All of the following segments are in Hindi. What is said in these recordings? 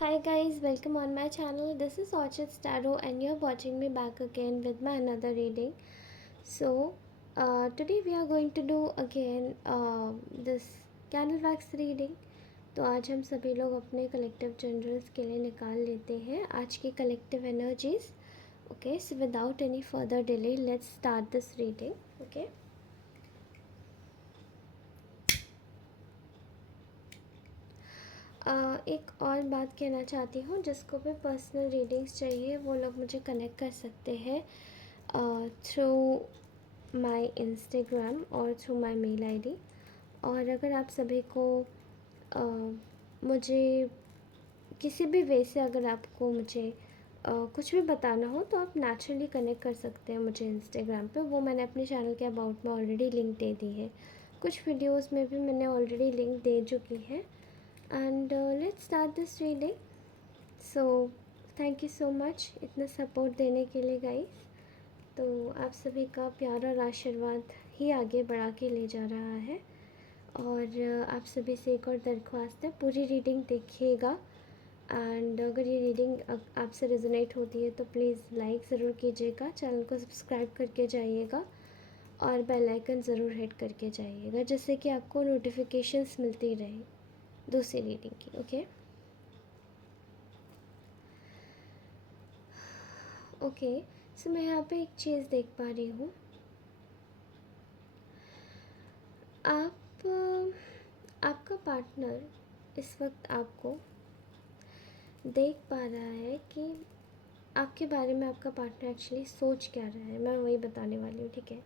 Hi guys, welcome on my channel. This is Orchid Starro and you're watching me back again with my another reading. Today we are going to do again this candle wax reading. तो आज हम सभी लोग अपने कलेक्टिव जनरल्स के लिए निकाल लेते हैं आज की collective energies. Okay, so without any further delay let's start this reading. Okay, एक और बात कहना चाहती हूँ, जिसको भी पर्सनल रीडिंग्स चाहिए वो लोग मुझे कनेक्ट कर सकते हैं थ्रू माय इंस्टाग्राम और थ्रू माय मेल आईडी. और अगर आप सभी को मुझे किसी भी वे से अगर आपको मुझे कुछ भी बताना हो तो आप नेचुरली कनेक्ट कर सकते हैं मुझे इंस्टाग्राम पे. वो मैंने अपने चैनल के अबाउट में ऑलरेडी लिंक दे दी है. कुछ वीडियोस में भी मैंने ऑलरेडी लिंक दे चुकी है. And let's start this reading. So thank you so much इतना सपोर्ट देने के लिए गाइस. तो आप सभी का प्यार और आशीर्वाद ही आगे बढ़ा के ले जा रहा है. और आप सभी से एक और दरख्वास्त है, पूरी रीडिंग देखिएगा. एंड अगर ये रीडिंग आपसे रेजोनेट होती है तो प्लीज़ लाइक ज़रूर कीजिएगा, चैनल को सब्सक्राइब करके जाइएगा और बेल आइकन ज़रूर हिट करके जाइएगा, जिससे कि आपको नोटिफिकेशंस मिलती रहे दूसरी रीडिंग की. ओके, सो मैं यहाँ पे एक चीज़ देख पा रही हूँ. आपका पार्टनर इस वक्त आपको देख पा रहा है कि आपके बारे में आपका पार्टनर एक्चुअली सोच क्या रहा है. मैं वही बताने वाली हूँ. ठीक है,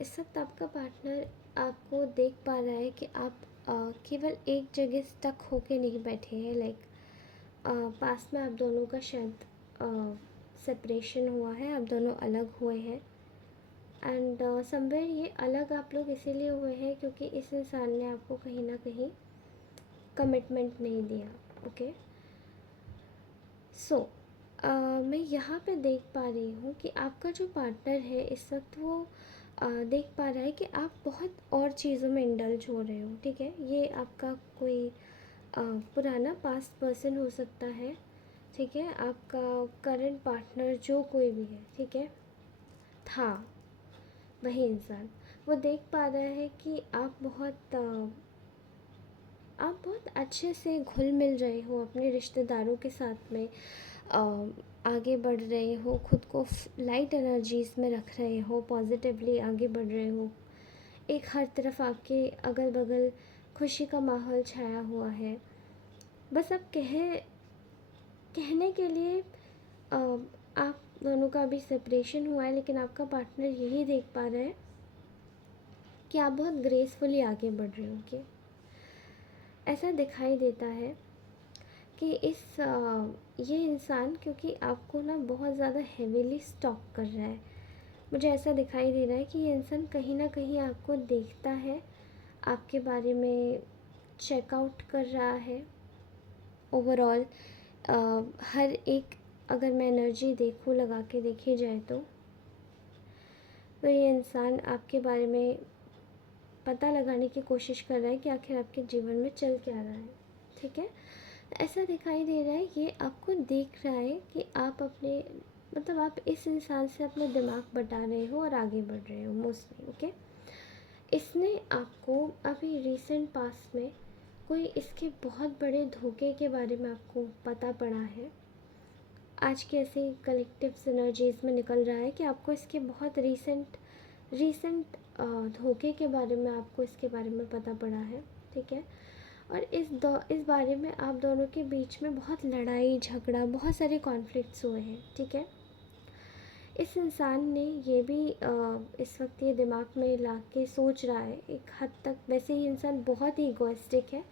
इस वक्त आपका पार्टनर आपको देख पा रहा है कि आप केवल एक जगह स्टक होके नहीं बैठे हैं. लाइक पास में आप दोनों का शायद सेपरेशन हुआ है, आप दोनों अलग हुए हैं. एंड समवेयर ये अलग आप लोग इसीलिए हुए हैं क्योंकि इस इंसान ने आपको कहीं ना कहीं कमिटमेंट नहीं दिया. ओके, सो मैं यहाँ पे देख पा रही हूँ कि आपका जो पार्टनर है इस वक्त वो देख पा रहा है कि आप बहुत और चीज़ों में इंडल्ज हो रहे हो. ठीक है, ये आपका कोई पुराना पास्ट पर्सन हो सकता है. ठीक है, आपका करंट पार्टनर जो कोई भी है, ठीक है, था वही इंसान. वो देख पा रहा है कि आप बहुत अच्छे से घुल मिल रहे हो अपने रिश्तेदारों के साथ में. आगे बढ़ रहे हो, खुद को लाइट एनर्जीज़ में रख रहे हो, पॉजिटिवली आगे बढ़ रहे हो. एक हर तरफ आपके अगल बगल खुशी का माहौल छाया हुआ है. बस अब कहने के लिए आप दोनों का अभी सेपरेशन हुआ है, लेकिन आपका पार्टनर यही देख पा रहा है कि आप बहुत ग्रेसफुली आगे बढ़ रहे हो. कि ऐसा दिखाई देता है कि ये इंसान क्योंकि आपको ना बहुत ज़्यादा हेवीली स्टॉक कर रहा है. मुझे ऐसा दिखाई दे रहा है कि ये इंसान कहीं ना कहीं आपको देखता है, आपके बारे में चेकआउट कर रहा है. ओवरऑल हर एक अगर मैं एनर्जी देखूँ, लगा के देखी जाए तो ये इंसान आपके बारे में पता लगाने की कोशिश कर रहा है कि आखिर आपके जीवन में चल क्या रहा है. ठीक है, ऐसा दिखाई दे रहा है ये आपको देख रहा है कि आप आप इस इंसान से अपना दिमाग बटा रहे हो और आगे बढ़ रहे हो मोस्टली. ओके, इसने आपको अभी रिसेंट पास्ट में कोई इसके बहुत बड़े धोखे के बारे में आपको पता पड़ा है. आज की ऐसी कलेक्टिव सिनर्जीज़ में निकल रहा है कि आपको इसके बहुत रीसेंट धोखे के बारे में आपको इसके बारे में पता पड़ा है. ठीक है, और इस बारे में आप दोनों के बीच में बहुत लड़ाई झगड़ा, बहुत सारे कॉन्फ्लिक्ट्स हुए हैं. ठीक है, इस इंसान ने ये भी इस वक्त ये दिमाग में ला के सोच रहा है एक हद तक. वैसे ही इंसान बहुत ही इगोइस्टिक है,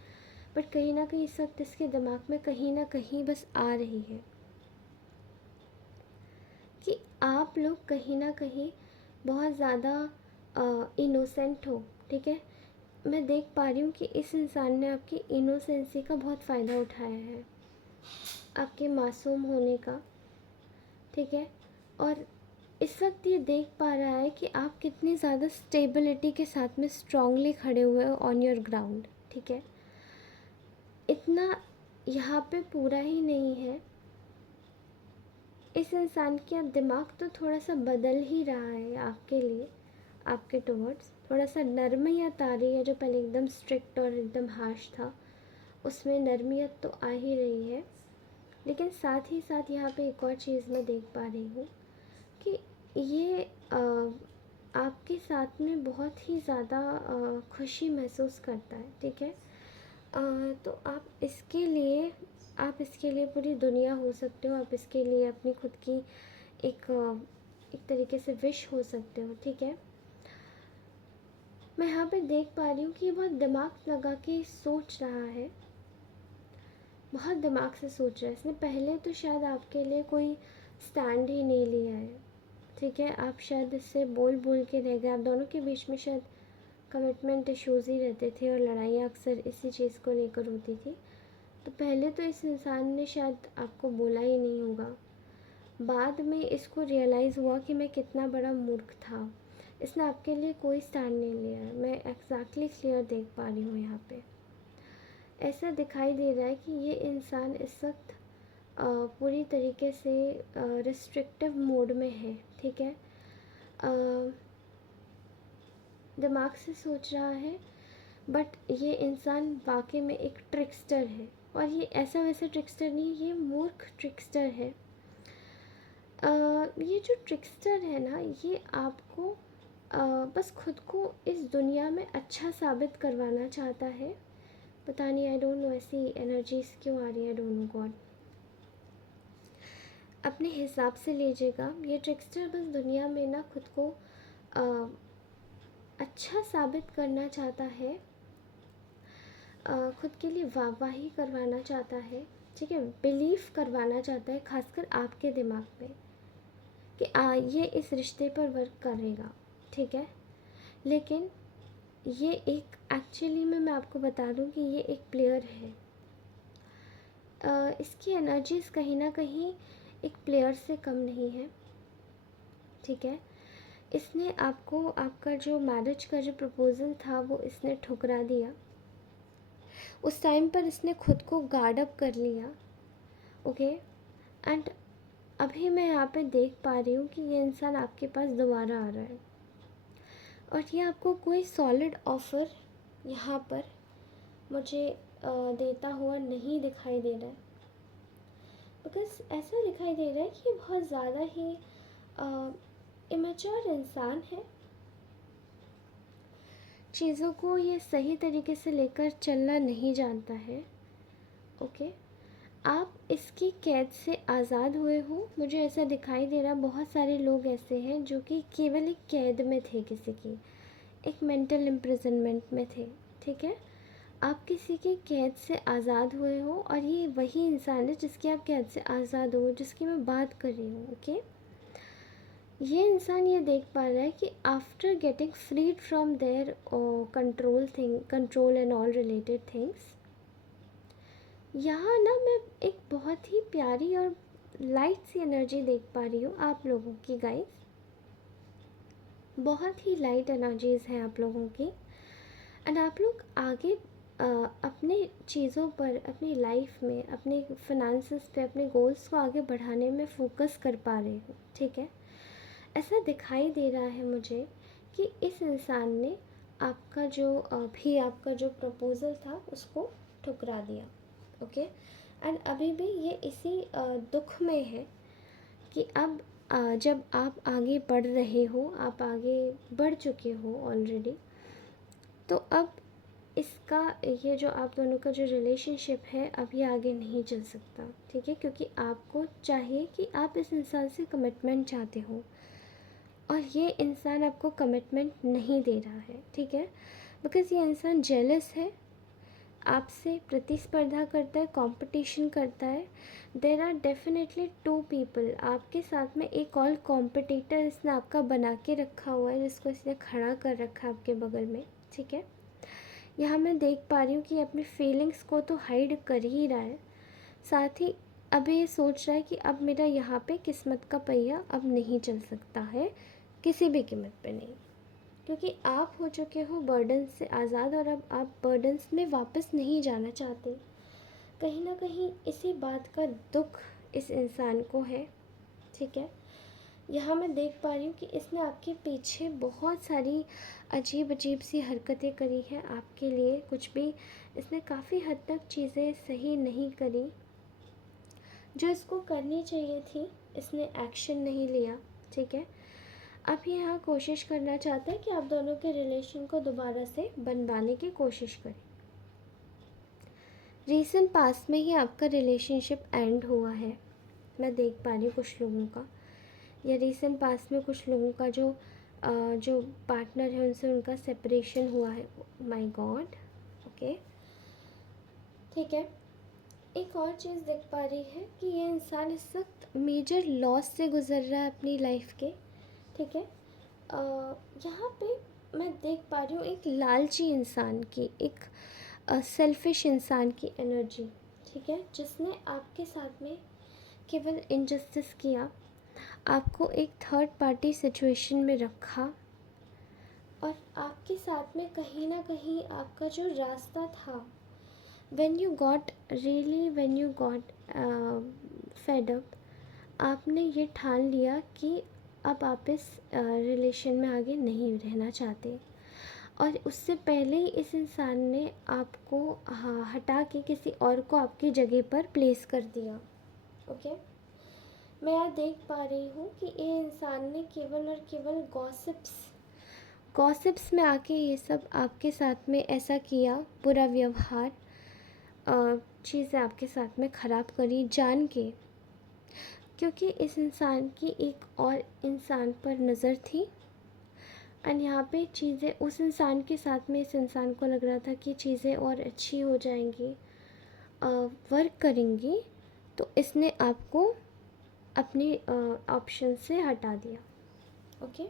बट कहीं ना कहीं इस वक्त इसके दिमाग में कहीं ना कहीं बस आ रही है कि आप लोग कहीं ना कहीं बहुत ज़्यादा इनोसेंट हो. ठीक है, मैं देख पा रही हूँ कि इस इंसान ने आपकी इनोसेंसी का बहुत फ़ायदा उठाया है, आपके मासूम होने का. ठीक है, और इस वक्त ये देख पा रहा है कि आप कितनी ज़्यादा स्टेबिलिटी के साथ में स्ट्रांगली खड़े हुए हो ऑन योर ग्राउंड. ठीक है, इतना यहाँ पे पूरा ही नहीं है। इस इंसान की अब दिमाग तो थोड़ा सा बदल ही रहा है आपके लिए, आपके टुवर्ड्स। थोड़ा सा नरमियत आ रही है, जो पहले एकदम स्ट्रिक्ट और एकदम हार्श था उसमें नरमियत तो आ ही रही है। लेकिन साथ ही साथ यहाँ पे एक और चीज़ मैं देख पा रही हूँ कि ये आपके साथ में बहुत ही ज़्यादा खुशी महसूस करता है, ठीक है। तो आप इसके लिए पूरी दुनिया हो सकते हो, आप इसके लिए अपनी खुद की एक एक तरीके से विश हो सकते हो, ठीक है। मैं यहाँ पे देख पा रही हूँ कि ये बहुत दिमाग लगा के सोच रहा है, बहुत दिमाग से सोच रहा है। इसने पहले तो शायद आपके लिए कोई स्टैंड ही नहीं लिया है, ठीक है। आप शायद इससे बोल बोल के रह गए, आप दोनों के बीच में शायद कमिटमेंट इश्यूज़ ही रहते थे और लड़ाइयाँ अक्सर इसी चीज़ को लेकर होती थी। तो पहले तो इस इंसान ने शायद आपको बोला ही नहीं होगा, बाद में इसको रियलाइज़ हुआ कि मैं कितना बड़ा मूर्ख था। इसने आपके लिए कोई स्टैंड नहीं लिया है, मैं एग्जैक्टली क्लियर देख पा रही हूँ यहाँ पे। ऐसा दिखाई दे रहा है कि ये इंसान इस वक्त पूरी तरीके से रिस्ट्रिक्टिव मोड में है, ठीक है। दिमाग से सोच रहा है, बट ये इंसान वाकई में एक ट्रिक्स्टर है। और ये ऐसा वैसा ट्रिक्स्टर नहीं, ये मूर्ख ट्रिक्स्टर है। ये जो ट्रिक्स्टर है ना, ये आपको बस खुद को इस दुनिया में अच्छा साबित करवाना चाहता है। पता नहीं, आई डोंट नो ऐसी एनर्जीज क्यों आ रही है, आई डोंट नो गॉड। अपने हिसाब से लीजिएगा। ये ट्रिक्स्टर बस दुनिया में ना खुद को अच्छा साबित करना चाहता है, खुद के लिए वाहवाही करवाना चाहता है, ठीक है। बिलीव करवाना चाहता है, खासकर आपके दिमाग में, कि ये इस रिश्ते पर वर्क करेगा, ठीक है। लेकिन ये एक एक्चुअली में मैं आपको बता दूं कि ये एक प्लेयर है। इसकी एनर्जीज कहीं ना कहीं एक प्लेयर से कम नहीं है, ठीक है। इसने आपको, आपका जो मैरिज का जो प्रपोज़ल था वो इसने ठुकरा दिया। उस टाइम पर इसने खुद को गार्ड अप कर लिया, ओके। एंड अभी मैं यहाँ पे देख पा रही हूँ कि ये इंसान आपके पास दोबारा आ रहा है, और ये आपको कोई सॉलिड ऑफ़र यहाँ पर मुझे देता हुआ नहीं दिखाई दे रहा है। बिकॉज़ ऐसा दिखाई दे रहा है कि ये बहुत ज़्यादा ही इमेच्योर इंसान है। चीज़ों को ये सही तरीके से लेकर चलना नहीं जानता है, ओके। आप इसकी कैद से आज़ाद हुए हो, मुझे ऐसा दिखाई दे रहा। बहुत सारे लोग ऐसे हैं जो कि केवल एक कैद में थे, किसी की एक मेंटल इम्प्रिजनमेंट में थे, ठीक है। आप किसी की कैद से आज़ाद हुए हो, और ये वही इंसान है जिसकी आप कैद से आज़ाद हो, जिसकी मैं बात कर रही हूँ, ओके। ये इंसान ये देख पा रहा है कि after getting freed from their control and all related things, यहाँ ना मैं एक बहुत ही प्यारी और लाइट सी एनर्जी देख पा रही हूँ आप लोगों की, गाइस। बहुत ही लाइट एनर्जीज़ हैं आप लोगों की। एंड आप लोग आगे अपने चीज़ों पर, अपनी लाइफ में, अपने फिनेंसेस पे, अपने गोल्स को आगे बढ़ाने में फ़ोकस कर पा रहे हो, ठीक है। ऐसा दिखाई दे रहा है मुझे कि इस इंसान ने आपका जो प्रपोज़ल था उसको ठुकरा दिया, ओके। एंड अभी भी ये इसी दुख में है कि अब जब आप आगे बढ़ रहे हो, आप आगे बढ़ चुके हो ऑलरेडी, तो अब इसका, ये जो आप दोनों का जो रिलेशनशिप है, अब ये आगे नहीं चल सकता, ठीक है। क्योंकि आपको चाहिए कि आप इस इंसान से कमिटमेंट चाहते हो, और ये इंसान आपको कमिटमेंट नहीं दे रहा है, ठीक है। बिकॉज़ ये इंसान जेलस है, आपसे प्रतिस्पर्धा करता है, कंपटीशन करता है। There are definitely two people, आपके साथ में एक और कॉम्पिटिटर इसने आपका बना के रखा हुआ है, जिसको इसने खड़ा कर रखा है आपके बगल में, ठीक है। यहाँ मैं देख पा रही हूँ कि अपनी फीलिंग्स को तो हाइड कर ही रहा है, साथ ही अभी ये सोच रहा है कि अब मेरा यहाँ पे किस्मत का पहिया अब नहीं चल सकता है, किसी भी कीमत पे नहीं। क्योंकि आप हो चुके हो बर्डन से आज़ाद, और अब आप बर्डन्स में वापस नहीं जाना चाहते। कहीं ना कहीं इसी बात का दुख इस इंसान को है, ठीक है। यहाँ मैं देख पा रही हूँ कि इसने आपके पीछे बहुत सारी अजीब अजीब सी हरकतें करी हैं आपके लिए, कुछ भी इसने काफ़ी हद तक चीज़ें सही नहीं करी, जो इसको करनी चाहिए थी इसने एक्शन नहीं लिया, ठीक है। अब ये यहाँ कोशिश करना चाहता है कि आप दोनों के रिलेशन को दोबारा से बनवाने की कोशिश करें। रीसेंट पास्ट में ही आपका रिलेशनशिप एंड हुआ है, मैं देख पा रही हूँ कुछ लोगों का, या रीसेंट पास्ट में कुछ लोगों का जो पार्टनर है उनसे उनका सेपरेशन हुआ है। माय गॉड, ओके, ठीक है। एक और चीज़ देख पा रही है कि ये इंसान इस वक्त मेजर लॉस से गुज़र रहा है अपनी लाइफ के, ठीक है। यहाँ पे मैं देख पा रही हूँ एक लालची इंसान की, एक सेल्फिश इंसान की एनर्जी, ठीक है, जिसने आपके साथ में केवल इनजस्टिस किया, आपको एक थर्ड पार्टी सिचुएशन में रखा, और आपके साथ में कहीं ना कहीं आपका जो रास्ता था, when you got fed up, आपने ये ठान लिया कि अब आप इस रिलेशन में आगे नहीं रहना चाहते, और उससे पहले ही इस इंसान ने आपको हटा के किसी और को आपकी जगह पर प्लेस कर दिया, ओके। मैं यहाँ देख पा रही हूँ कि ये इंसान ने केवल और केवल गॉसिप्स में आके ये सब आपके साथ में ऐसा किया, बुरा व्यवहार, चीज़ें आपके साथ में ख़राब करी जान के, क्योंकि इस इंसान की एक और इंसान पर नज़र थी, और यहाँ पे चीज़ें उस इंसान के साथ में इस इंसान को लग रहा था कि चीज़ें और अच्छी हो जाएंगी, वर्क करेंगी, तो इसने आपको अपनी ऑप्शन से हटा दिया, ओके।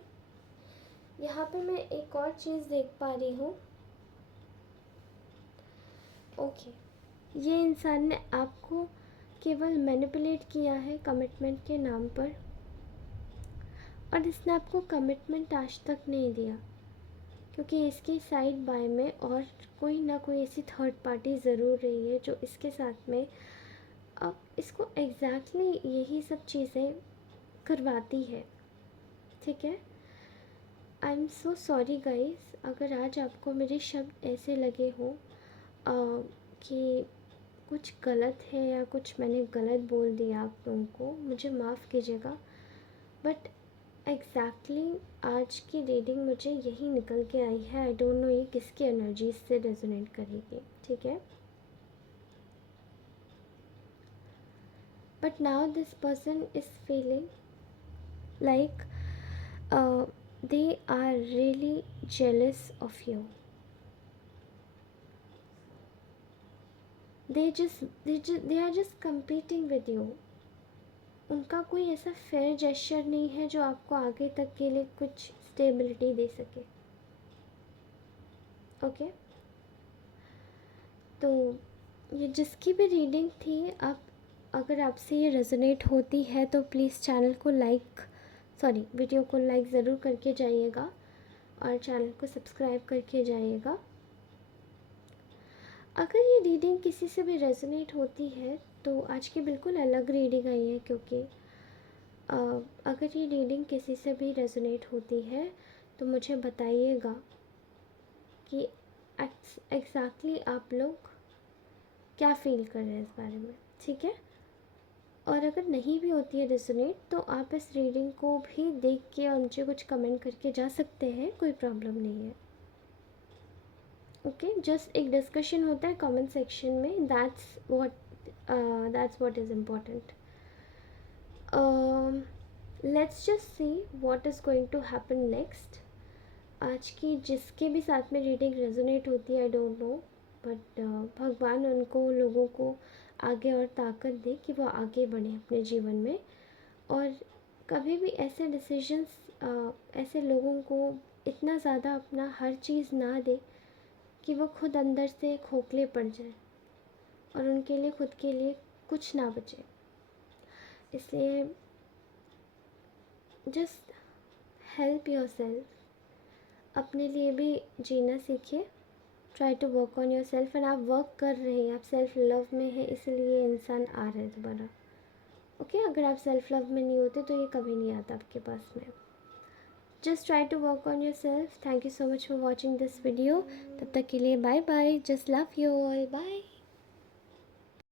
यहाँ पे मैं एक और चीज़ देख पा रही हूँ, ओके, ये इंसान ने आपको केवल मैनिपुलेट किया है कमिटमेंट के नाम पर, और इसने आपको कमिटमेंट आज तक नहीं दिया, क्योंकि इसकी साइड बाय में और कोई ना कोई ऐसी थर्ड पार्टी ज़रूर रही है जो इसके साथ में अब इसको एग्जैक्टली यही सब चीज़ें करवाती है, ठीक है। I am so sorry guys, अगर आज आपको मेरे शब्द ऐसे लगे हों कि कुछ गलत है या कुछ मैंने गलत बोल दिया आप लोगों को, मुझे माफ़ कीजिएगा, बट एग्जैक्टली आज की रीडिंग मुझे यही निकल के आई है। आई डोंट नो ये किसकी एनर्जी से रेजोनेट करेगी, ठीक है। But now this person is feeling like they are really jealous of you. They are just competing with you. उनका कोई ऐसा फेयर जेस्चर नहीं है जो आपको आगे तक के लिए कुछ स्टेबिलिटी दे सके, ओके। तो ये जिसकी भी रीडिंग थी, आप अगर आपसे ये रेजोनेट होती है तो प्लीज़ चैनल को वीडियो को लाइक ज़रूर करके जाइएगा और चैनल को सब्सक्राइब करके जाइएगा। अगर ये रीडिंग किसी से भी रेजोनेट होती है तो आज की बिल्कुल अलग रीडिंग आई है, क्योंकि अगर ये रीडिंग किसी से भी रेजोनेट होती है तो मुझे बताइएगा कि एग्जैक्टली आप लोग क्या फ़ील कर रहे हैं इस बारे में, ठीक है। और अगर नहीं भी होती है रेजोनेट तो आप इस रीडिंग को भी देख के और मुझे कुछ कमेंट करके जा सकते हैं, कोई प्रॉब्लम नहीं है, ओके। जस्ट एक डिस्कशन होता है कमेंट सेक्शन में, that's what is important. Let's just see what is going to happen next. आज की जिसके भी साथ में रीडिंग रेजोनेट होती है, आई डोंट नो, बट भगवान उनको लोगों को आगे और ताकत दे कि वो आगे बढ़े अपने जीवन में, और कभी भी ऐसे डिसीजंस ऐसे लोगों को इतना ज़्यादा अपना हर चीज़ ना दे कि वो खुद अंदर से खोखले पड़ जाए और उनके लिए खुद के लिए कुछ ना बचे। इसलिए जस्ट हेल्प योरसेल्फ, अपने लिए भी जीना सीखिए, try to work on yourself, and आप वर्क कर रहे हैं, आप सेल्फ लव में हैं, इसलिए इंसान आ रहा है दोबारा। ओके, अगर आप सेल्फ लव में नहीं होते तो ये कभी नहीं आता आपके पास में। Just try to work on yourself. Thank you so much for watching this video. तब तक के लिए bye bye, just love you all, bye.